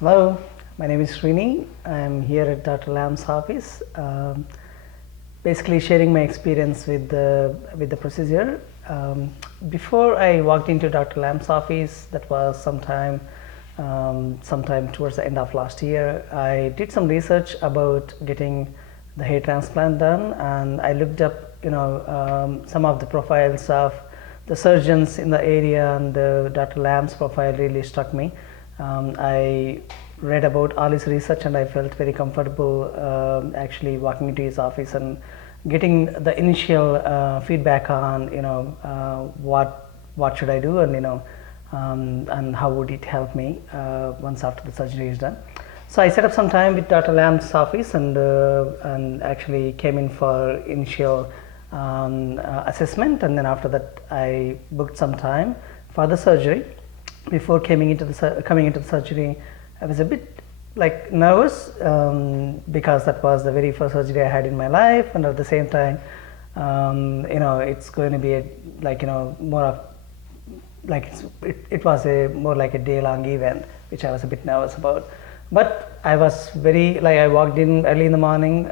Hello, my name is Srini. I'm here at Dr. Lam's office, basically sharing my experience with the procedure. Before I walked into Dr. Lam's office, that was sometime towards the end of last year, I did some research about getting the hair transplant done, and I looked up, some of the profiles of the surgeons in the area, and Dr. Lam's profile really struck me. I read about all his research and I felt very comfortable actually walking into his office and getting the initial feedback on what should I do, and how would it help me once after the surgery is done. So I set up some time with Dr. Lamb's office and actually came in for initial assessment, and then after that I booked some time for the surgery. Before coming into the surgery, I was a bit nervous because that was the very first surgery I had in my life, and at the same time, it's going to be more of it was more like a day-long event, which I was a bit nervous about. But I was I walked in early in the morning,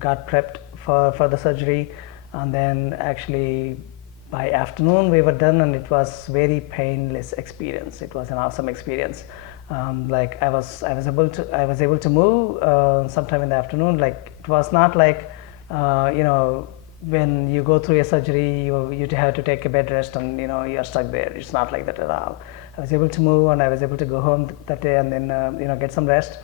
got prepped for the surgery, and then actually by afternoon we were done, and it was very painless experience. It was an awesome experience. I was able to move sometime in the afternoon. It was not when you go through a surgery you have to take a bed rest and you're stuck there. It's not like that at all. I was able to move and I was able to go home that day and then get some rest.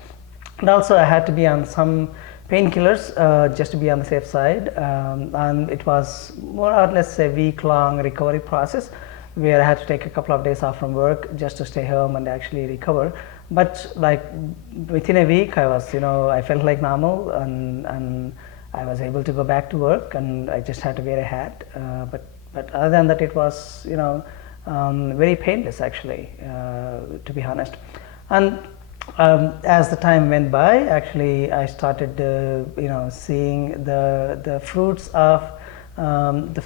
And also I had to be on some painkillers just to be on the safe side, and it was more or less a week-long recovery process where I had to take a couple of days off from work just to stay home and actually recover. But within a week I felt like normal, and I was able to go back to work, and I just had to wear a hat, but other than that it was very painless actually, to be honest. And as the time went by, actually I started seeing the fruits of the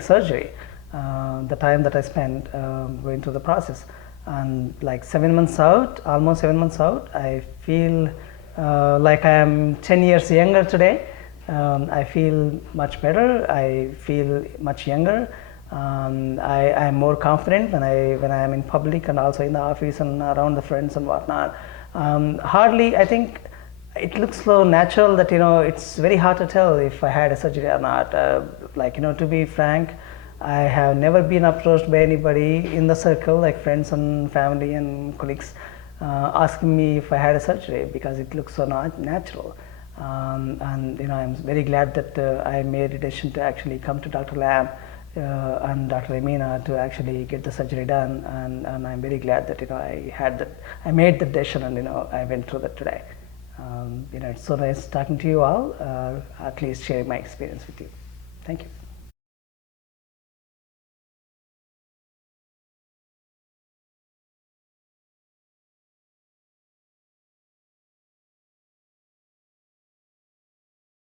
surgery, the time that I spent going through the process. And almost 7 months out, I feel like I am 10 years younger today. I feel much better. I feel much younger. I am more confident when I am in public and also in the office and around the friends and whatnot. I think it looks so natural that it's very hard to tell if I had a surgery or not. To be frank, I have never been approached by anybody in the circle, like friends and family and colleagues, asking me if I had a surgery, because it looks so natural. And I'm very glad that I made a decision to actually come to Dr. Lam and Dr. Amina to actually get the surgery done, and I'm very glad that I made the decision, and I went through that today. It's so nice talking to you all, at least sharing my experience with you. Thank you.